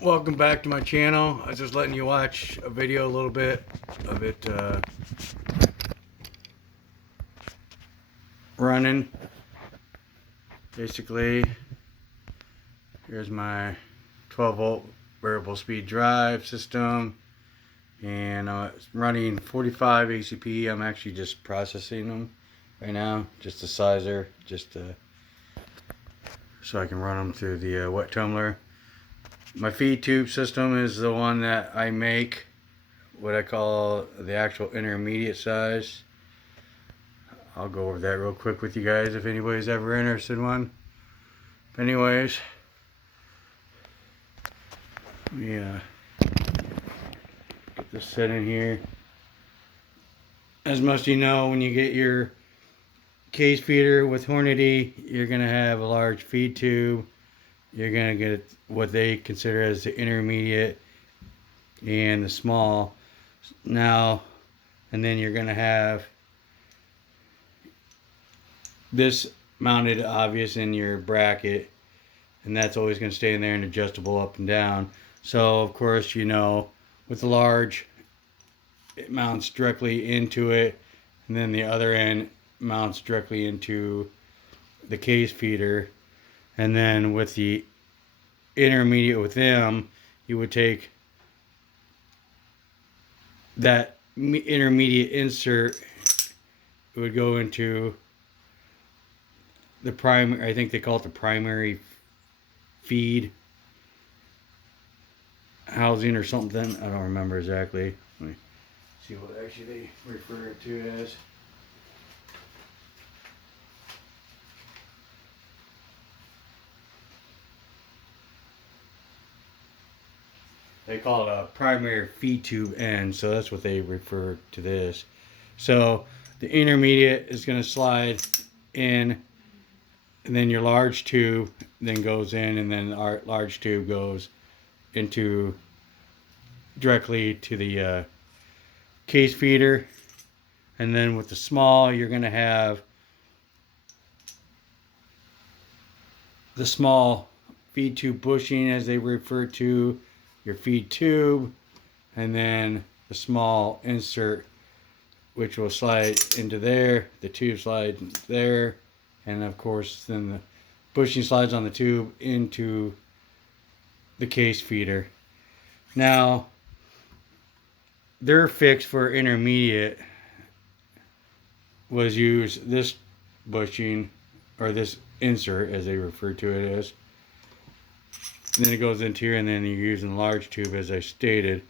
Welcome back to my channel. I was just letting you watch a video, a little bit of it running. Basically, here's my 12-volt variable speed drive system, and it's running 45 ACP. I'm actually just processing them right now, just a sizer, just so I can run them through the wet tumbler. My feed tube system is the one that I make, what I call the actual intermediate size. I'll go over that real quick with you guys if anybody's ever interested in one. But anyways, let me get this set in here. As most of you know, when you get your case feeder with Hornady, you're going to have a large feed tube. You're going to get what they consider as the intermediate and the small. Now, and then you're going to have this mounted obvious in your bracket, and that's always going to stay in there and adjustable up and down. So of course, you know, with the large, it mounts directly into it, and then the other end mounts directly into the case feeder. And then with the intermediate with them, you would take that intermediate insert, it would go into the primary, I think they call it the primary feed housing or something. I don't remember exactly. Let me see what actually they refer it to as. They call it a primary feed tube end, so that's what they refer to this. So the intermediate is going to slide in, and then your large tube then goes in, and then our large tube goes into directly to the case feeder. And then with the small, you're going to have the small feed tube bushing, as they refer to your feed tube, and then the small insert, which will slide into there, the tube slides there, and of course then the bushing slides on the tube into the case feeder. Now, their fix for intermediate was use this bushing, or this insert as they refer to it as. And then it goes into here, and then you're using the large tube as I stated.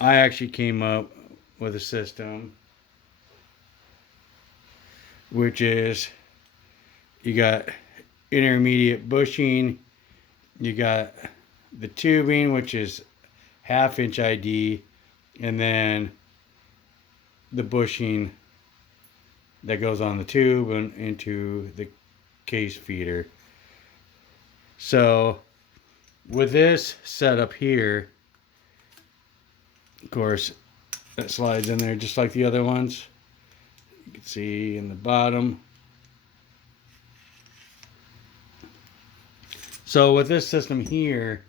I actually came up with a system which is, you got intermediate bushing, you got the tubing, which is 1/2 inch ID, and then the bushing that goes on the tube and into the case feeder. So with this setup here, of course, that slides in there just like the other ones. You can see in the bottom. So with this system here,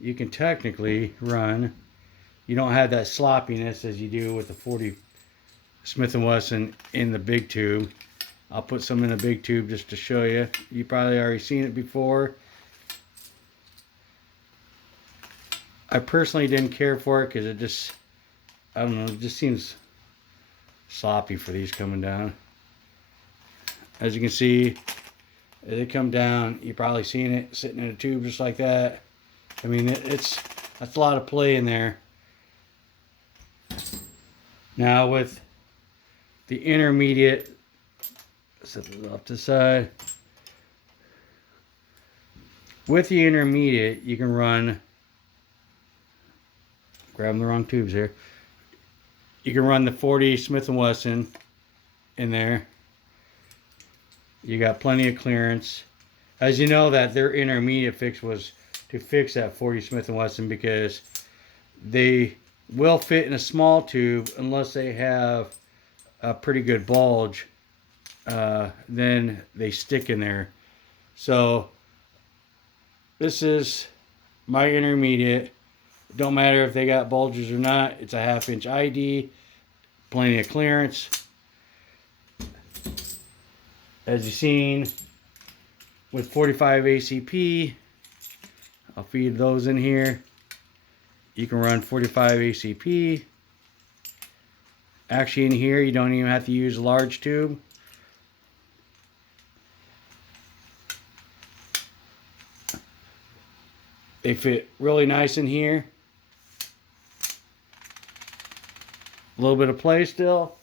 you can technically run, you don't have that sloppiness as you do with the 40 Smith & Wesson in the big tube. I'll put some in the big tube just to show you. You probably already seen it before. I personally didn't care for it because it just, I don't know, it just seems sloppy for these coming down. As you can see, as they come down, you've probably seen it sitting in a tube just like that. I mean, that's a lot of play in there. Now with the intermediate, set it off to the side. With the intermediate, you can run grabbing the wrong tubes here. You can run the 40 Smith & Wesson in there. You got plenty of clearance. As you know, that their intermediate fix was to fix that 40 Smith & Wesson, because they will fit in a small tube unless they have a pretty good bulge. Then they stick in there. So this is my intermediate. Don't matter if they got bulges or not. It's a 1/2 inch ID. Plenty of clearance. As you've seen with 45 ACP, I'll feed those in here. You can run 45 ACP. Actually in here you don't even have to use a large tube. They fit really nice in here. A little bit of play still.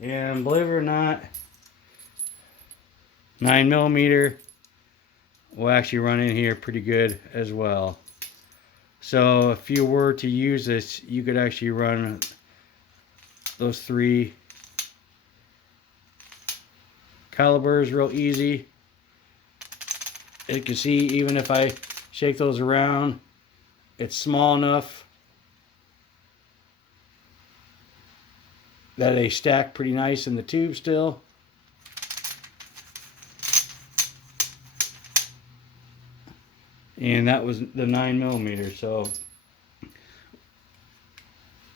And believe it or not, 9mm will actually run in here pretty good as well. So if you were to use this, you could actually run those 3 calibers real easy. You can see, even if I shake those around, it's small enough that they stack pretty nice in the tube still. And that was the 9mm.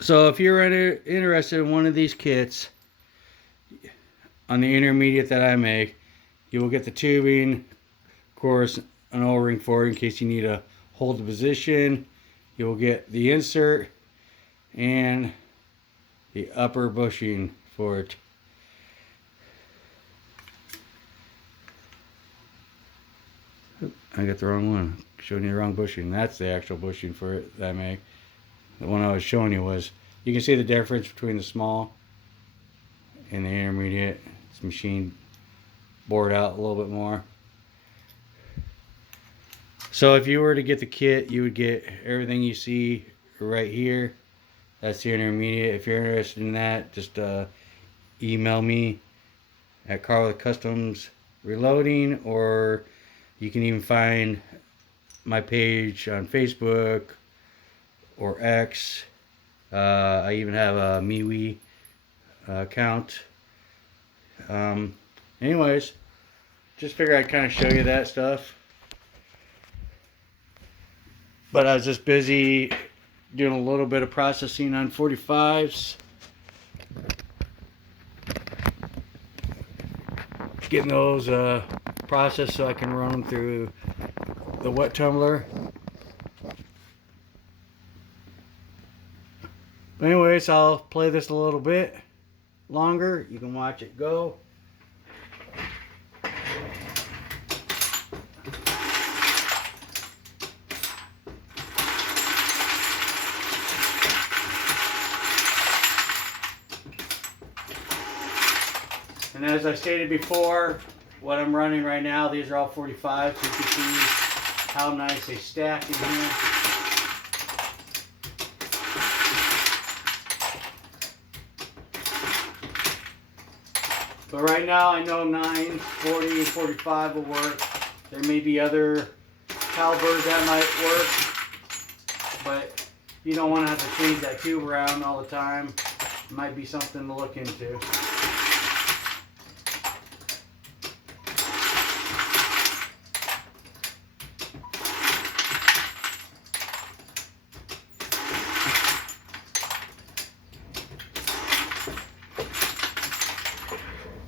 So if you're interested in one of these kits on the intermediate that I make, you will get the tubing, of course, an O-ring for it in case you need to hold the position. You will get the insert and the upper bushing for it. I got the wrong one. Showing you the wrong bushing. That's the actual bushing for it that I make. The one I was showing you was, you can see the difference between the small and the intermediate. It's machined, bored out a little bit more. So if you were to get the kit, you would get everything you see right here. That's the intermediate. If you're interested in that, just email me at Karwath Kustoms Reloading, or you can even find my page on Facebook or X. I even have a MeWe account. Anyways, just figured I'd kind of show you that stuff. But I was just busy doing a little bit of processing on 45s. Getting those processed so I can run them through the wet tumbler. But anyways, I'll play this a little bit longer. You can watch it go. And as I stated before, what I'm running right now, these are all 45s, so you can see how nice they stack in here. But right now I know 9, 40, 45 will work. There may be other calibers that might work, but you don't want to have to change that tube around all the time. It might be something to look into.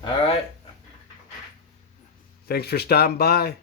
All right. Thanks for stopping by.